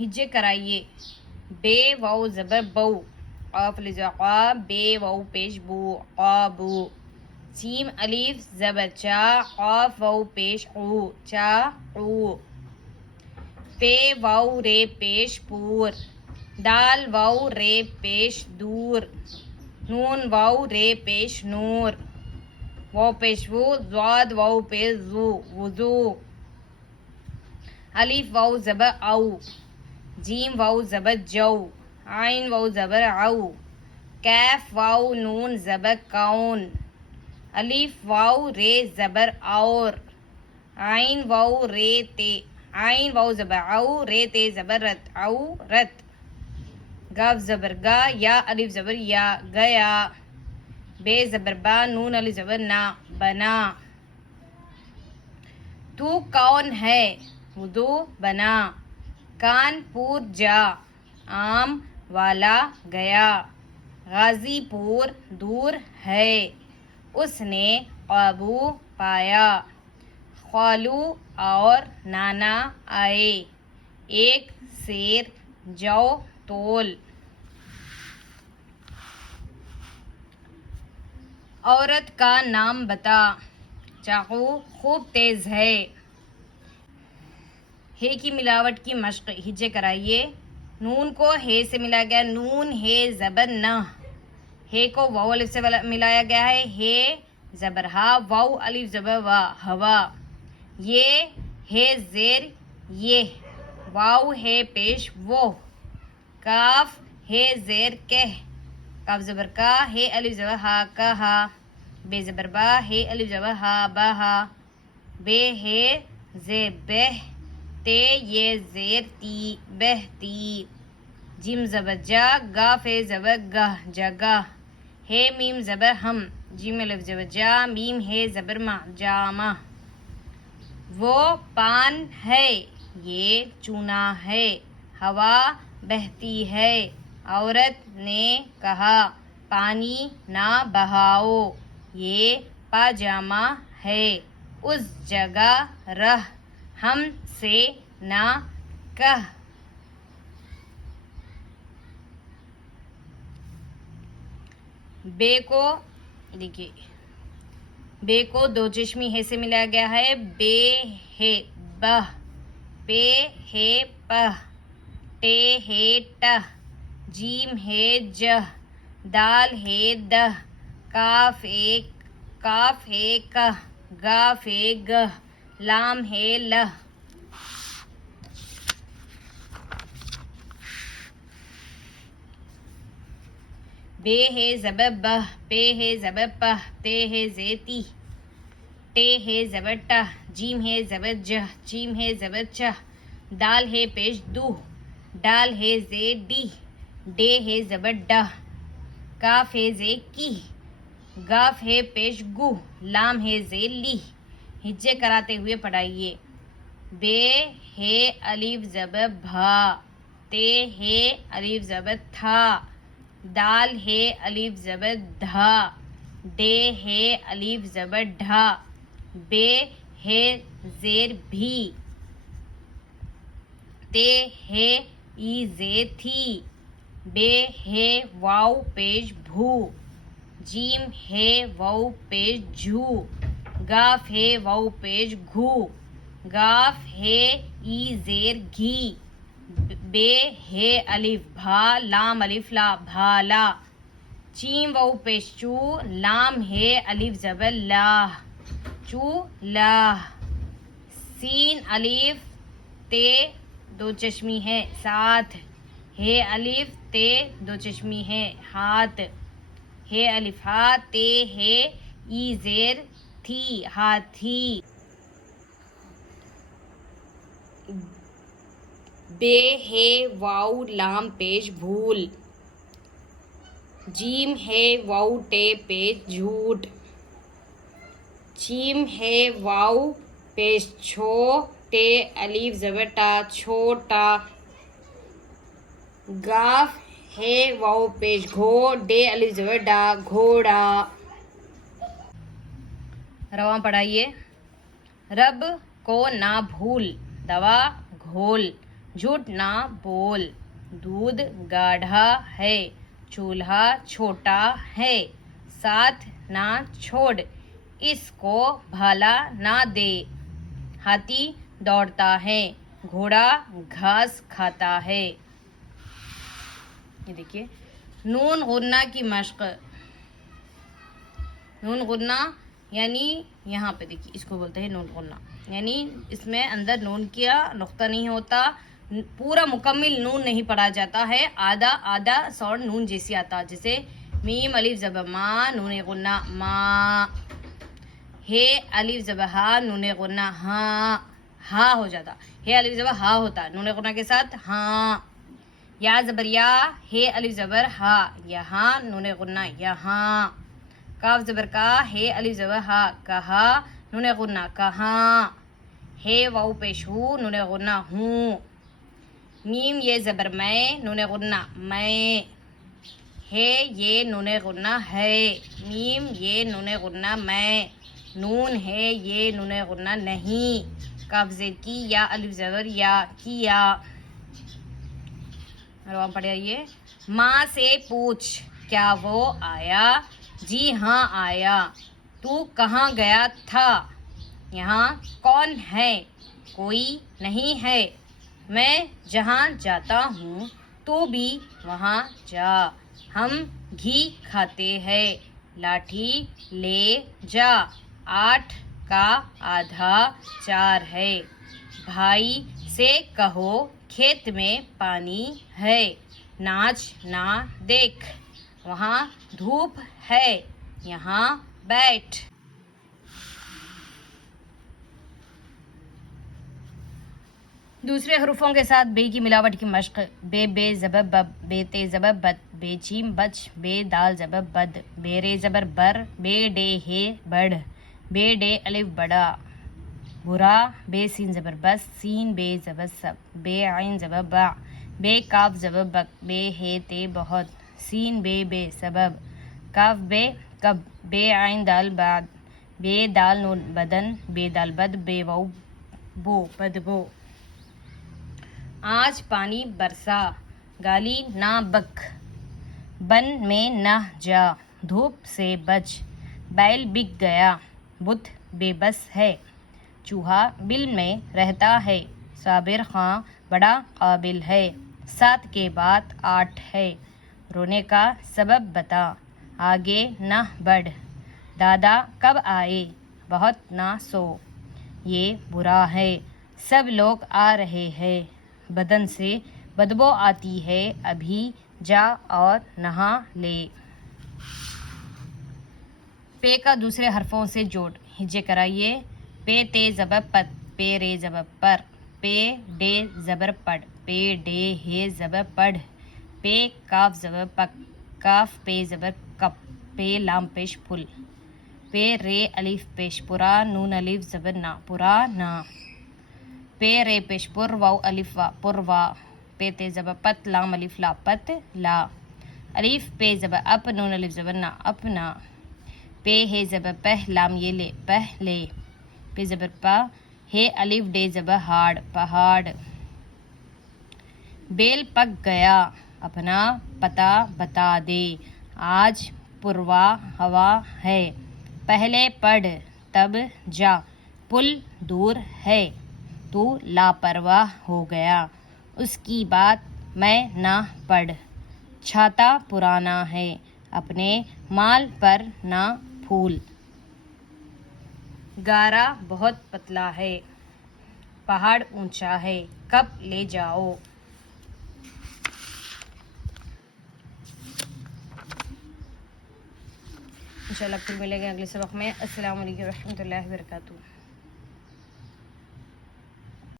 हिज्जे कराइए। बे वाउ ज़बर बऊ, क़ाफ अलिफ ज़बर क़ा, बे वाउ पेश बू, क़ाबू। सीम अलिफ ज़बर चा, क़ाफ वाउ पेश क़ू, चाक़ू। पे वाउ रे पेश पूर, दाल वाउ रे पेश दूर। नून वाउ रे पेश नूर, वाउ पेश वू, ज़ाद वाउ पेश ज़ू, वुज़ू। अलिफ वाउ ज़बर औ, जीम वाउ ज़बर जौ, आइन वाउ ज़बर औ। कैफ वाउ नून ज़बर कौन, अलिफ वाउ रे ज़बर और। आइन वाउ रे ते, आइन वाउ ज़बर औ, रे ते ज़बर रत, औरत। गाफ ज़बर गा, या अलिफ ज़बर या, गया। बे ज़बर बा, नून अलिफ ज़बर ना, बना। तू कौन है, वुदू बना। कानपुर जा, आम वाला गया। गाजीपुर दूर है, उसने काबू पाया। खालू और नाना आए, एक सेर जौ तोल। औरत का नाम बता, चाकू खूब तेज है। हे की मिलावट की मश्क, हिज्जे कराइए। नून को हे से मिलाया गया, नून हे ज़बर न। हे को वाउ अलिफ से मिलाया गया है, हे ज़बर हा, वाउ अलिफ ज़बर वा, हवा। ये हे ज़ेर ये, वाउ हे पेश वो। काफ हे ज़ेर कह, काफ ज़बर का, हे अलिफ ज़बर हा, कहा। बे ज़बर बा, हे अलिफ ज़बर हा, बहा। बे हे ज़े बह, ते ये ज़ेर ती, बहती। जिम ज़बर जा, गाफ हे ज़बर गह, जगह। हे मीम ज़बर हम, जिम अलिफ ज़बर जा, मीम हे ज़बर मा, जामा। वो पान है, ये चूना है। हवा बहती है, औरत ने कहा पानी ना बहाओ, ये पाजामा है। उस जगह रह, हमसे ना कह। बे को देखिए, बे को दो चश्मी हे से मिलाया गया है। बे हे बह, पे हे पह, टे हे टह, जीम हे जह, दाल हे दह, काफ हे कह, गाफ हे गह, लाम हे लह। बे हे ज़बर बह, पे हे ज़बर पह, ते हे ज़ेती, टे हे ज़बर टह, जीम हे ज़बर जह, चीम हे ज़बर चह। दाल हे पेश दूह, डाल हे ज़े डी, डे हे ज़बर डह, काफ हे ज़े की, गाफ हे पेश गुह, लाम हे ज़े ली। हिज्जे कराते हुए पढ़ाइए। बे हे अलिफ ज़बर भा, ते हे अलिफ ज़बर था, दाल हे अलिफ ज़बर धा, डे हे अलिफ ज़बर ढा। बे हे ज़ेर भी, ते हे ई ज़े थी। बे हे वाउ पेश भू, जीम हे वाउ पेश झू, गाफ हे वाउ पेश घू, गाफ हे ई ज़ेर घी। बे हे अलिफ भा, लाम अलिफ ला, भाला। चीम वाउ पेश चू, लाम हे अलिफ ज़बर लाह, चू लाह। सीन अलिफ ते दो चश्मी है, साथ। हे अलिफ ते दो चश्मी है, हाथ। हे अलिफ हा, ते हे ई ज़ेर थी, हाथी। बे हे वाउ लाम पेश भूल, जीम हे वाउ टे पेश झूठ। चीम हे वाउ पेश छो, टे अलिफ ज़बर टा, छोटा। गाफ हे वाउ पेश घो, डे अलिफ ज़बर डा, घोड़ा। रवा पढ़ाइए। रब को ना भूल, दवा घोल। झूठ ना बोल, दूध गाढ़ा है, चूल्हा छोटा है, साथ ना छोड़, इसको भाला ना दे, हाथी दौड़ता है, घोड़ा घास खाता है। ये देखिए नून गुन्ना की मश्क। नून गुन्ना यानी यहाँ पे देखिए इसको बोलते हैं नून गुन्ना, यानी इसमें अंदर नून का नुक्ता नहीं होता, पूरा मुकम्मल नून नहीं पढ़ा जाता है, आधा आधा साउंड नून जैसी आता, जैसे मीम अलिफ ज़बर मा नून गुन्ना मा, हे अलिफ ज़बर हा नून गुन्ना हा हो जाता, हे अलिफ ज़बर हा होता नून गुन्ना के साथ हाँ। या ज़बर या, हे अलिफ ज़बर हा, यहाँ नून गुन्ना यहाँ। काफ ज़बर का, हे अलिफ ज़बर हा, कहा नून गुन्ना कहाँ। हे वाउ पेश हूँ नून गुन्ना हूँ। मीम ये ज़बर मैं नून गुन्ना मैं। हे ये नून गुन्ना है, मीम ये नून गुन्ना मैं। नून है ये नून गुन्ना नहीं। काफ ज़ेर की, या अलिफ ज़बर या किया। और पढ़िए माँ से पूछ क्या वो आया, जी हाँ आया। तू कहाँ गया था, यहाँ कौन है, कोई नहीं है। मैं जहाँ जाता हूँ तू भी वहाँ जा, हम घी खाते हैं, लाठी ले जा, 8 का आधा 4 है। भाई से कहो खेत में पानी है, नाच ना देख, वहाँ धूप है, यहाँ बैठ। दूसरे हरूफों के साथ बे की मिलावट की मश्क। बे ज़बर बब, बे ते ज़बर बद, बे जीम बच, बे दाल ज़बर बद, बे रे ज़बर बर, बे डे हे बढ़, बे डे अलिफ बड़ा, बुरा, बे सीन ज़बर बस, सीन बे ज़बर सब, बे आइन ज़बर बा, बे काफ ज़बर बक, बे हे ते बहुत, सीन बे सबब, काफ बे कब, बे आइन दाल बाद, बे दाल नून बदन, बे दाल बद, बे वाउ बो बदबो। आज पानी बरसा, गाली ना बक, बन में ना जा, धूप से बच, बैल बिक गया, बुत बेबस है, चूहा बिल में रहता है, साबिर खां बड़ा काबिल है, 7 के बाद 8 है, रोने का सबब बता, आगे ना बढ़, दादा कब आए, बहुत ना सो, ये बुरा है, सब लोग आ रहे हैं, बदन से बदबू आती है, अभी जा और नहा ले। पे का दूसरे हरफों से जोड़, हिज्जे कराइए। पे ते ज़बर पद, पे रे ज़बर पर, पे डे ज़बर पढ़, पे डे हे ज़बर पढ़, पे काफ ज़बर पक, काफ पे ज़बर कप, पे लाम पेश फुल, पे रे अलिफ पेश पुरा, नून अलिफ ज़बर ना, पुरा ना, पे रे पेश पुर, वाउ अलिफ वा, पुरवा, पे ते ज़बर पत, लाम अलिफ ला, पत ला, अलिफ पे ज़बर अप, नून अलिफ ज़बर ना, अपना, पे हे ज़बर पह, लाम ये ले, पहले, पे ज़बर पा, हे अलिफ डे ज़बर हाड़, पहाड़, बेल पक गया, अपना पता बता दे, आज पुरवा हवा है, पहले पढ़ तब जा, पुल दूर है, तू लापरवाह हो गया, उसकी बात मैं ना पढ़, छाता पुराना है, अपने माल पर ना फूल, गारा बहुत पतला है, पहाड़ ऊंचा है, कब ले जाओ। इंशाल्लाह फिर मिलेंगे अगले सबक में। अस्सलाम वालेकुम रहमतुल्लाहि व बरकातुहू।